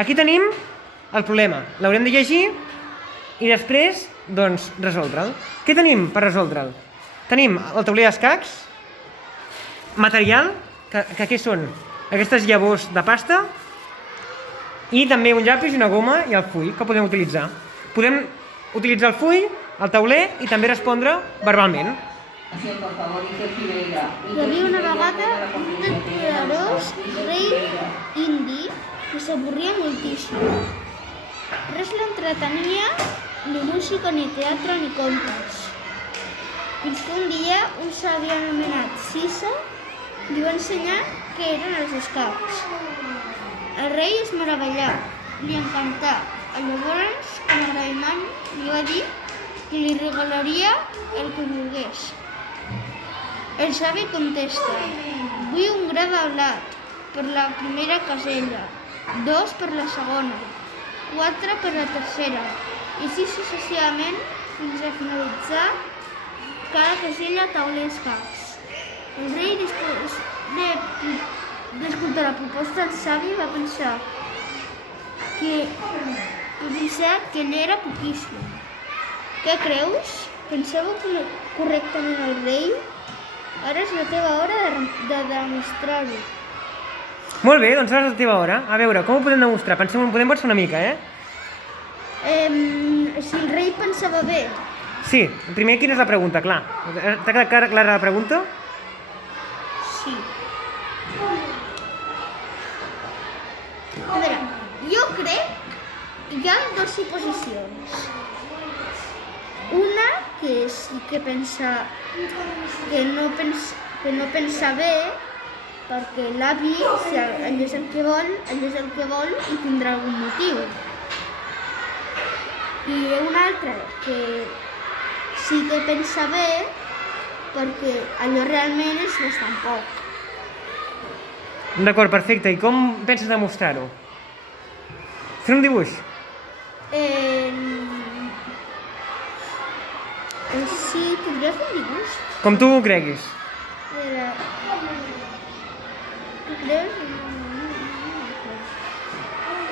Aquí tenim el problema. L'haurem de llegir i després, doncs, resoldre'l. Què tenim per resoldre'l? Tenim el tauler d'escacs, material, que què són? Aquestes llavors de pasta, i també un llapis i una goma i el full, que podem utilitzar. Podem utilitzar el full, el tauler i també respondre verbalment. Hi havia una vegada un poderós rei indi que s'avorria moltíssim. Res l'entretenia, ni música, ni teatre, ni contes. Fins que un dia un savi anomenat Sisa li va ensenyar què eren els escacs. El rei es meravellà, li encantà. Llavors, com a agraïment, li va dir que li regalaria el que volgués. El savi contesta: vull un gra de blat per la primera casella, 2 per la segona, 4 per la tercera, i així successivament fins a finalitzar cada casella a tauler d'escacs. El rei, després d'escoltar la proposta del savi, va pensar que ell era poquíssim. Què creus? Penseu correctament el rei? Ara és la teva hora de demostrar-ho. Molt bé, doncs ara és la teva hora. A veure, com ho podem demostrar? Podem pensar una mica, Si el rei pensava bé. Sí, primer quina és la pregunta, clar. T'ha quedat clara la pregunta? Sí. A veure, jo crec que hi ha 2 suposicions. Una que sí que pensa que no pensa bé, perquè l'avi, si allò és el que vol, i tindrà algun motiu. I una altra que sí que pensa bé, perquè allò realment és bastant poc. D'acord, perfecte. I com penses demostrar-ho? Fer un dibuix? Sí, podria fer un dibuix. Com tu ho creguis. A veure... Tu creus?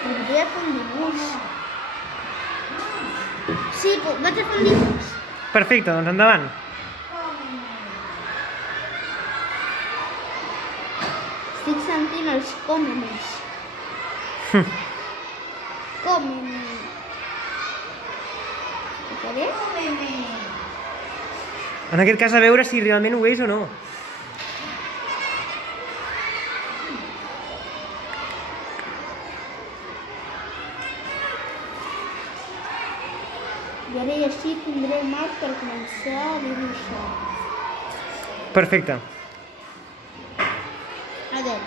Podria fer un dibuix. Sí, vaig a fer un dibuix. Perfecte, doncs endavant. Estic sentint els còmenes. Còmenes. Ho faré? En aquest cas, a veure si realment ho és o no. I ara i així tindré un marc per començar a dibuixar. Perfecte. A veure.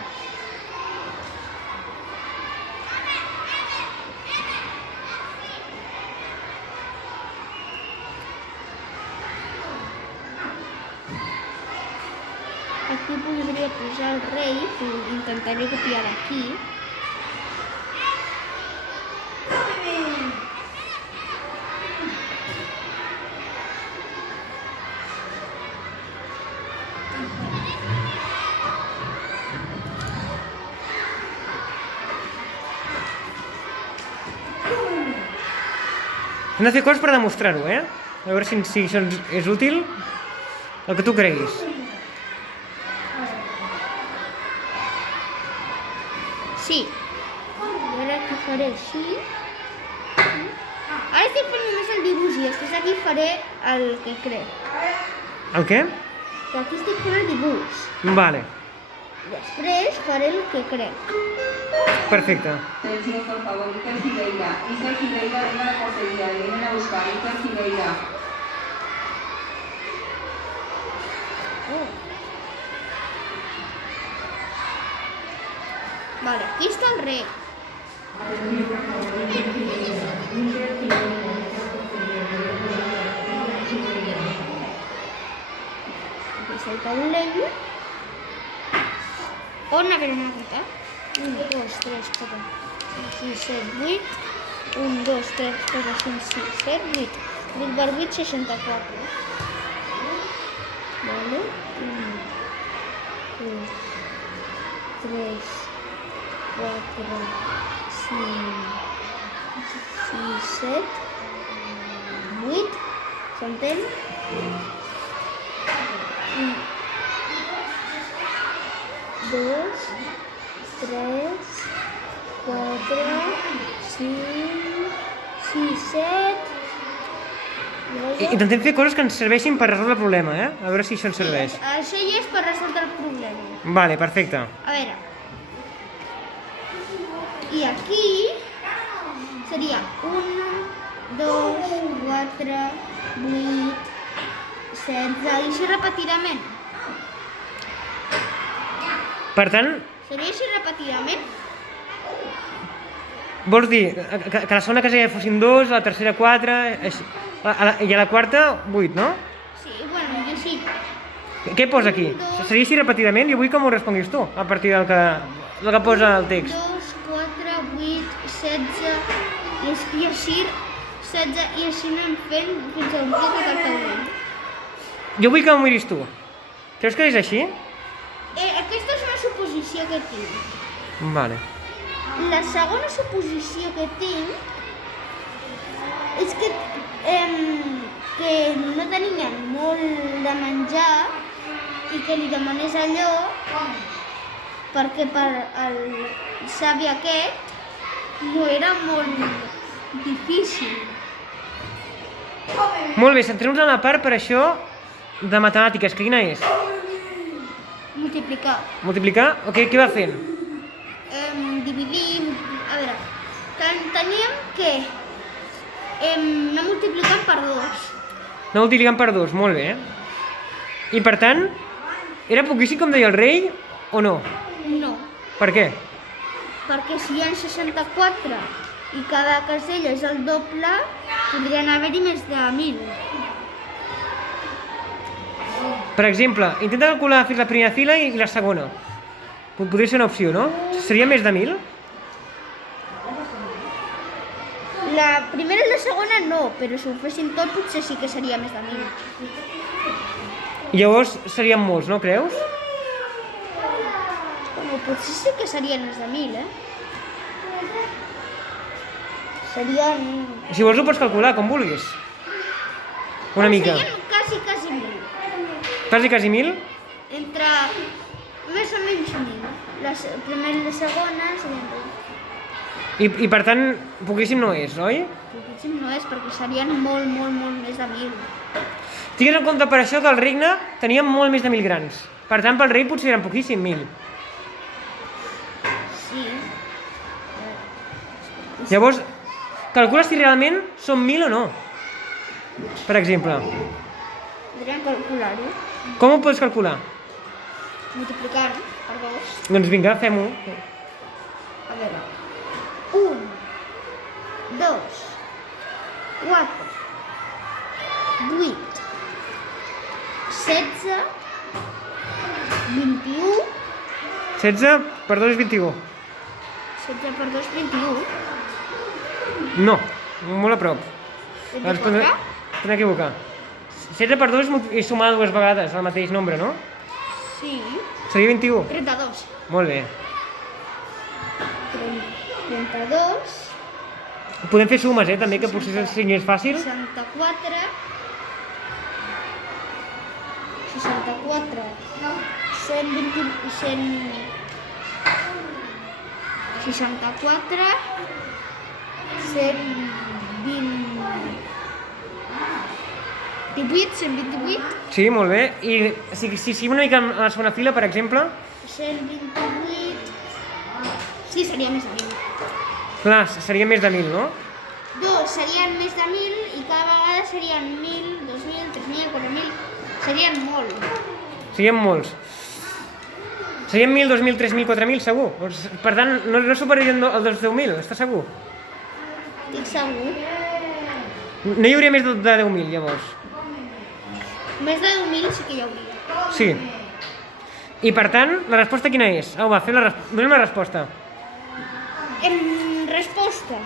Aquí podria posar el rei, que intentaré copiar aquí. Hem de fer coses per demostrar-ho, A veure si això és útil, el que tu creguis. Sí. I ara aquí faré així. Ara estic fent només el dibuix i després aquí faré el que crec. El què? Que aquí estic fent el dibuix. Vale, Després faré el que crec. perfecte. Atención, por favor, Iker Fideira, venga a la portería, le vienen a buscar, Iker Fideira. Vale, aquí està el rei. Aquí està el taulell. On a veure una mica. 1, 2, 3, 4, 5, 6, 7, 8. 1, 2, 3, 4, 5, 6, 7, 8. 8 per 8, 64. Vale. 1, 2, 3, 4, 6, 7, 8, s'entén? 2, 3, 4, 5, 6, 7... Intentem fer coses que ens serveixin per resoldre el problema, eh? A veure si això ens serveix. Això ja és per resoldre el problema. Vale, perfecte. A veure. I aquí seria 1, 2, 4, 8, 16... I així repetidament. Per tant, Seria així repetidament? vols dir que la segona casella fossin 2, la tercera 4, i a la quarta 8, no? Sí, bueno, jo sí. Què posa aquí? Seria així repetidament? Jo vull que m'ho responguis tu, a partir del que posa el text. 2, 4, 8, 16... I així 16 i així anem fent fins a omplir tot el taulell. Jo vull que m'ho miris tu. Creus que és així? Aquesta és una suposició que tinc. Vale. La segona suposició que tinc és que no tenien molt de menjar i que li demanés allò perquè per al savi aquest no era molt difícil. Molt bé, centrem-nos en la part per això de matemàtiques, que quina és? Multiplicar. Multiplicar? O què va fent? Dividir... A veure, teníem que anar multiplicant per 2. No multiplicant per 2, molt bé. I per tant, era poquíssim com deia el rei o no? No, Per què? perquè si hi ha 64 i cada casella és el doble, podrien haver-hi més de 1.000. Per exemple, intenta calcular fins la primera fila i la segona. Podria ser una opció, no? Seria més de 1.000? La primera i la segona no, però si ho fessin tot potser sí que seria més de 1.000. Llavors serien molts, no creus? Bueno, potser sí que serien més de 1.000, Serien... Si vols ho pots calcular, com vulguis. Una mica. Serien quasi 1.000. Quasi 1.000? Entre més o menys 1.000. La primera i la segona serien 1.000. I per tant, poquíssim no és, oi? Poquíssim no és, perquè serien molt més de 1.000. Tingues en compte per això que el regne tenia molt més de 1.000 grans. Per tant, pel rei potser eren poquíssim, 1.000. Sí. Llavors, calcula si realment són 1.000 o no. Per exemple. Podríem calcular-ho. Com ho pots calcular? Multiplicant per 2. Doncs vinga, fem-ho. A veure. 1, 2, 4, 8, 16, 21... 16 per 2 és 21. 16 per 2, 21. No, molt a prop. 24? T'he equivocar. 16 per 2 és sumar dues vegades el mateix nombre, no? Sí. Seria 21. 32. Molt bé. 32. Podem fer sumes, també, que potser sigui més fàcil. 64. 64. 120... 100... 64. 120... 18, 128. Sí, molt bé. I si una mica a la segona fila, per exemple? 128... Sí, seria més de 1.000. Clar, seria més de 1.000, no? Dos serien més de 1.000 i cada vegada serien 1.000, 2.000, 3.000, 4.000. Serien molt. Serien molts. Serien 1.000, 2.000, 3.000, 4.000, segur. Per tant, no superarien els 10.000, estàs segur? Estic segur. No hi hauria més de 10.000, llavors. Més de 10.000 sí que hi hauria. Sí. I per tant, la resposta quina és? Au, va, donem la resposta. Resposta.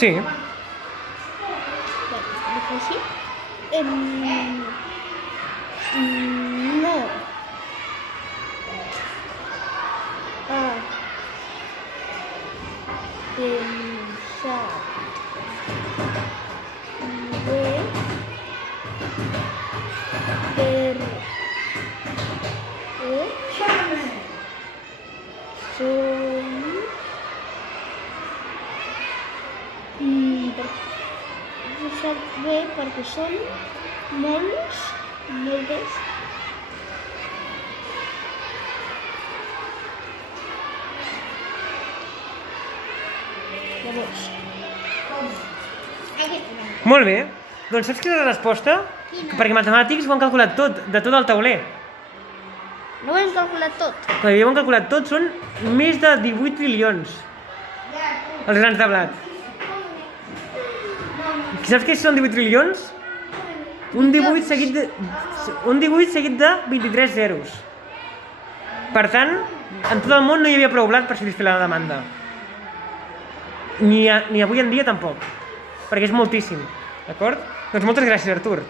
Sí. Dic així. No. Pensat bé per pensat bé perquè són moltes. Llavors. Molt bé. Doncs saps quina és la resposta? Quina? Perquè matemàtics ho han calculat tot, de tot el tauler. No ho hem calculat tot. Perquè ja ho han calculat tot, són més de 18 trilions. Els grans de blat. Saps què són 18 trilions? Un 18 seguit de 23 zeros. Per tant, en tot el món no hi havia prou blat per satisfer la demanda. Ni avui en dia tampoc, perquè és moltíssim, d'acord? Doncs moltes gràcies, Artur.